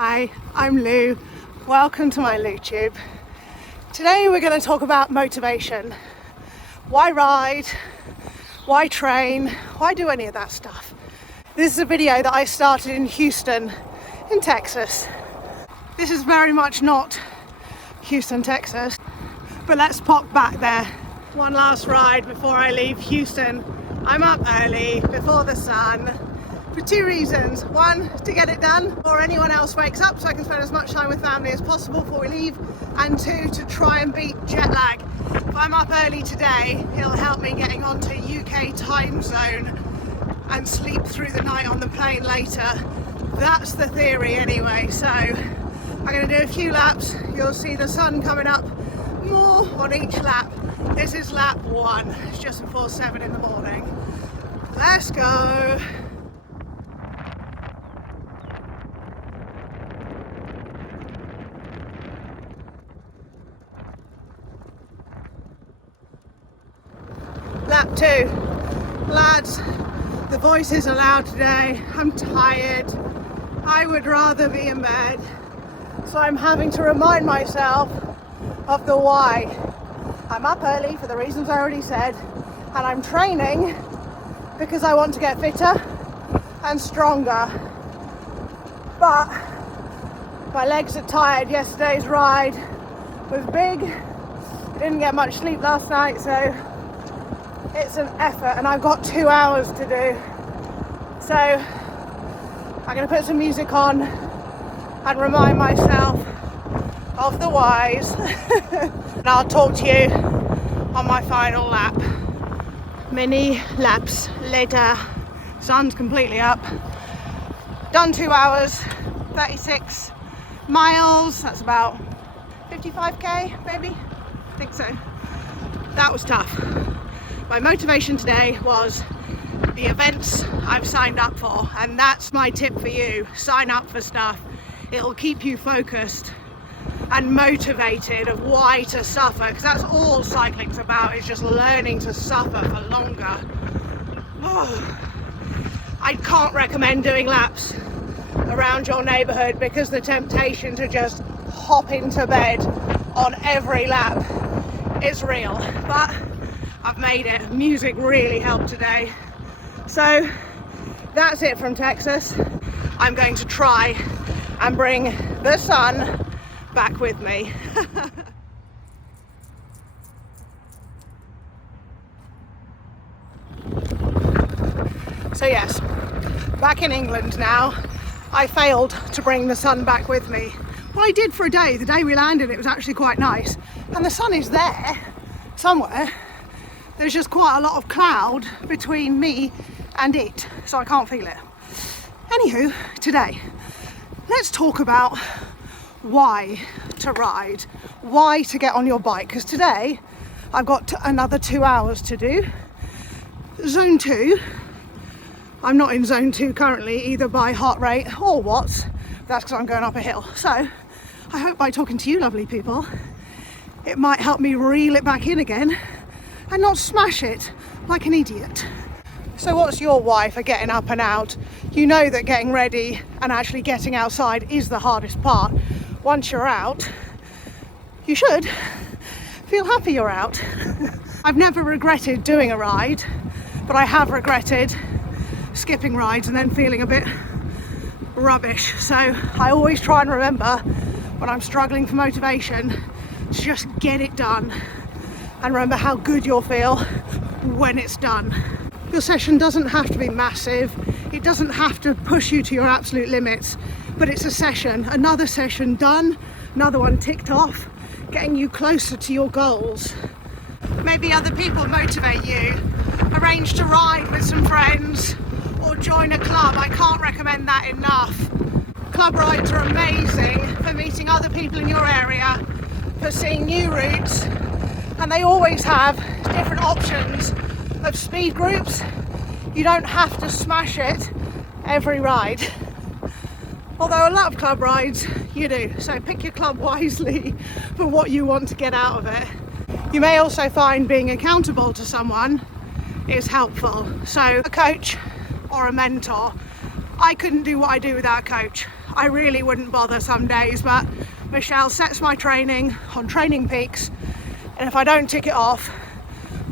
Hi, I'm Lou. Welcome to my LouTube. Today we're going to talk about motivation. Why ride? Why train? Why do any of that stuff? This is a video that I started in Houston, in Texas. This is very much not Houston, Texas, but let's pop back there. One last ride before I leave Houston. I'm up early, before the sun, for two reasons. One, to get it done before anyone else wakes up so I can spend as much time with family as possible before we leave, and two, to try and beat jet lag. If I'm up early today, it'll help me getting onto UK time zone and sleep through the night on the plane later. That's the theory anyway. So I'm going to do a few laps. You'll see the sun coming up more on each lap. This is lap 1. It's just before 7 in the morning. Let's go. Lap 2. Lads, the voices are loud today. I'm tired. I would rather be in bed. So I'm having to remind myself of the why. I'm up early for the reasons I already said, and I'm training because I want to get fitter and stronger. But my legs are tired. Yesterday's ride was big. I didn't get much sleep last night, so it's an effort, and I've got 2 hours to do. So I'm going to put some music on and remind myself of the whys. And I'll talk to you on my final lap. Many laps later, sun's completely up. Done 2 hours, 36 miles. That's about 55k, maybe. I think so. That was tough. My motivation today was the events I've signed up for, and that's my tip for you. Sign up for stuff. It'll keep you focused and motivated of why to suffer, because that's all cycling's about, is just learning to suffer for longer. I can't recommend doing laps around your neighborhood because the temptation to just hop into bed on every lap is real, but I've made it. Music really helped today. So that's it from Texas. I'm going to try and bring the sun back with me. So yes, back in England now. I failed to bring the sun back with me. Well, I did for a day. The day we landed, it was actually quite nice, and the sun is there somewhere. There's just quite a lot of cloud between me and it, so I can't feel it. Anywho, today, let's talk about why to ride, why to get on your bike, because today I've got another 2 hours to do. Zone 2, I'm not in zone 2 currently, either by heart rate or watts. That's because I'm going up a hill. So I hope by talking to you lovely people, it might help me reel it back in again and not smash it like an idiot. So what's your why for getting up and out? You know that getting ready and actually getting outside is the hardest part. Once you're out, you should feel happy you're out. I've never regretted doing a ride, but I have regretted skipping rides and then feeling a bit rubbish. So I always try and remember when I'm struggling for motivation to just get it done, and remember how good you'll feel when it's done. Your session doesn't have to be massive. It doesn't have to push you to your absolute limits, but it's a session, another session done, another one ticked off, getting you closer to your goals. Maybe other people motivate you. Arrange to ride with some friends or join a club. I can't recommend that enough. Club rides are amazing for meeting other people in your area, for seeing new routes, and they always have different options of speed groups. You don't have to smash it every ride, although a lot of club rides you do, so pick your club wisely for what you want to get out of it. You may also find being accountable to someone is helpful, so a coach or a mentor. I couldn't do what I do without a coach. I really wouldn't bother some days, but Michelle sets my training on Training Peaks, and if I don't tick it off,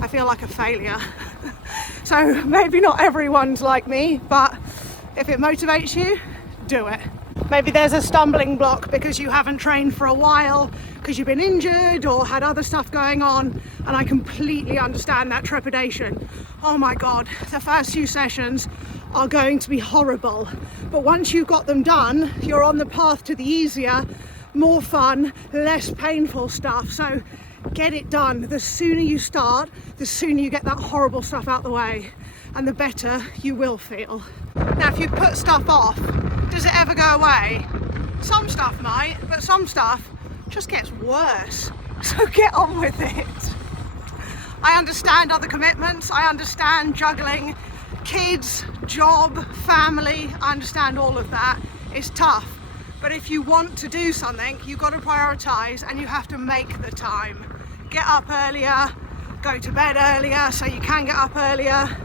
I feel like a failure. So maybe not everyone's like me, but if it motivates you, do it. Maybe there's a stumbling block because you haven't trained for a while, because you've been injured or had other stuff going on, and I completely understand that trepidation. Oh my God, the first few sessions are going to be horrible, but once you've got them done, you're on the path to the easier, more fun, less painful stuff. So get it done. The sooner you start, the sooner you get that horrible stuff out the way, and the better you will feel. Now, if you put stuff off, does it ever go away? Some stuff might, but some stuff just gets worse. So get on with it. I understand other commitments. I understand juggling kids, job, family. I understand all of that. It's tough. But if you want to do something, you've got to prioritize, and you have to make the time. Get up earlier, go to bed earlier so you can get up earlier.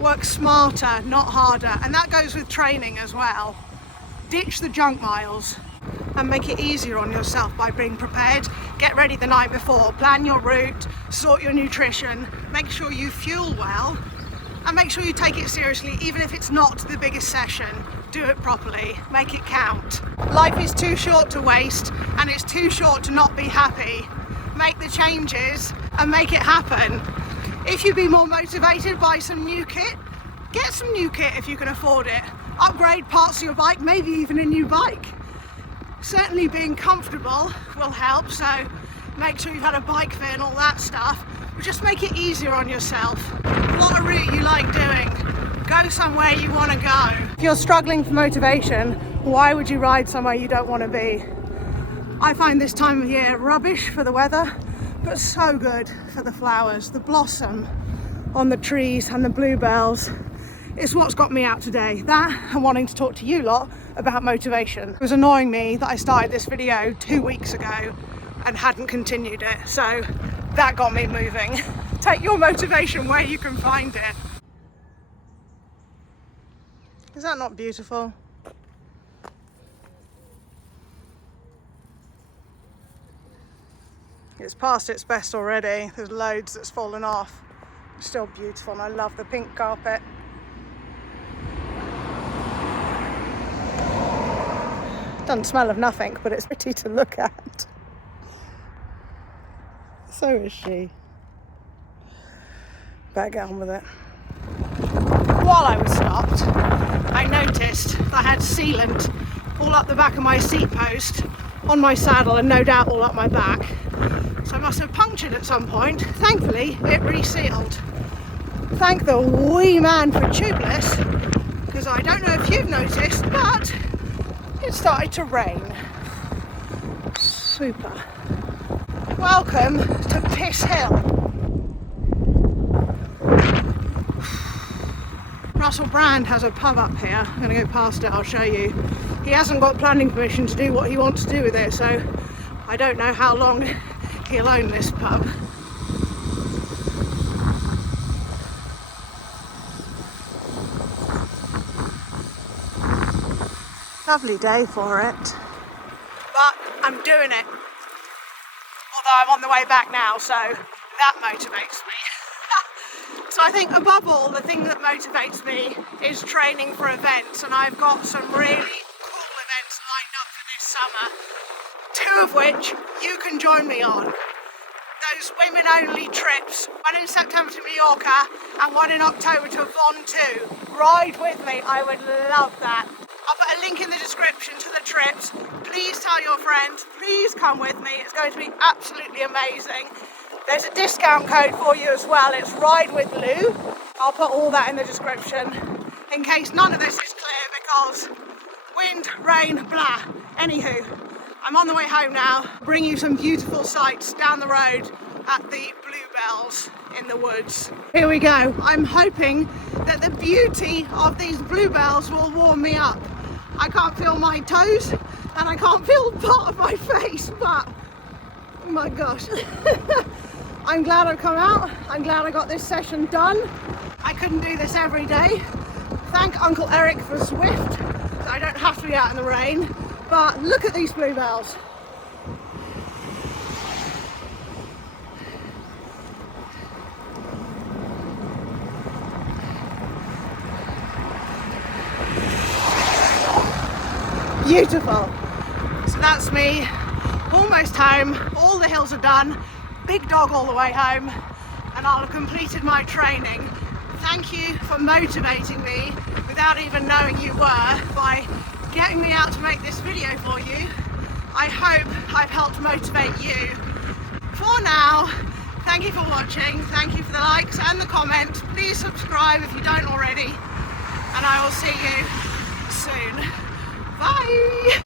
Work smarter, not harder. And that goes with training as well. Ditch the junk miles and make it easier on yourself by being prepared. Get ready the night before, plan your route, sort your nutrition, make sure you fuel well, and make sure you take it seriously, even if it's not the biggest session. Do it properly, make it count. Life is too short to waste, and it's too short to not be happy. Make the changes and make it happen. If you'd be more motivated, buy some new kit. Get some new kit if you can afford it. Upgrade parts of your bike, maybe even a new bike. Certainly being comfortable will help, so make sure you've had a bike fit and all that stuff. But just make it easier on yourself. Plot a route you like doing. Go somewhere you want to go. If you're struggling for motivation, why would you ride somewhere you don't want to be? I find this time of year rubbish for the weather, but so good for the flowers. The blossom on the trees and the bluebells is what's got me out today. That and wanting to talk to you lot about motivation. It was annoying me that I started this video 2 weeks ago and hadn't continued it, so that got me moving. Take your motivation where you can find it. Is that not beautiful? It's past its best already. There's loads that's fallen off. It's still beautiful, and I love the pink carpet. Doesn't smell of nothing, but it's pretty to look at. So is she. Better get on with it. While I was stopped, I noticed that I had sealant all up the back of my seat post, on my saddle, and no doubt all up my back. So I must have punctured at some point. Thankfully, it resealed. Thank the wee man for tubeless, because I don't know if you've noticed, but it started to rain. Super. Welcome to Piss Hill. Russell Brand has a pub up here. I'm going to go past it, I'll show you. He hasn't got planning permission to do what he wants to do with it, so I don't know how long he'll own this pub. Lovely day for it. But I'm doing it. Although I'm on the way back now, so that motivates me. So I think above all, the thing that motivates me is training for events, and I've got some really cool events lined up for this summer, 2 of which you can join me on. Those women-only trips, one in September to Mallorca and one in October to Ventoux. Ride with me, I would love that. I'll put a link in the description to the trips. Please tell your friends, please come with me. It's going to be absolutely amazing. There's a discount code for you as well. It's Ride with Lou. I'll put all that in the description in case none of this is clear, because wind, rain, blah. Anywho, I'm on the way home now. Bring you some beautiful sights down the road at the bluebells in the woods. Here we go. I'm hoping that the beauty of these bluebells will warm me up. I can't feel my toes and I can't feel part of my face, but oh my gosh. I'm glad I've come out. I'm glad I got this session done. I couldn't do this every day. Thank Uncle Eric for Zwift. I I don't have to be out in the rain, but look at these bluebells. Beautiful. So that's me, almost home, all the hills are done, big dog all the way home, and I'll have completed my training. Thank you for motivating me without even knowing you were by getting me out to make this video for you. I hope I've helped motivate you. For now, thank you for watching, thank you for the likes and the comments. Please subscribe if you don't already, and I will see you soon. Bye!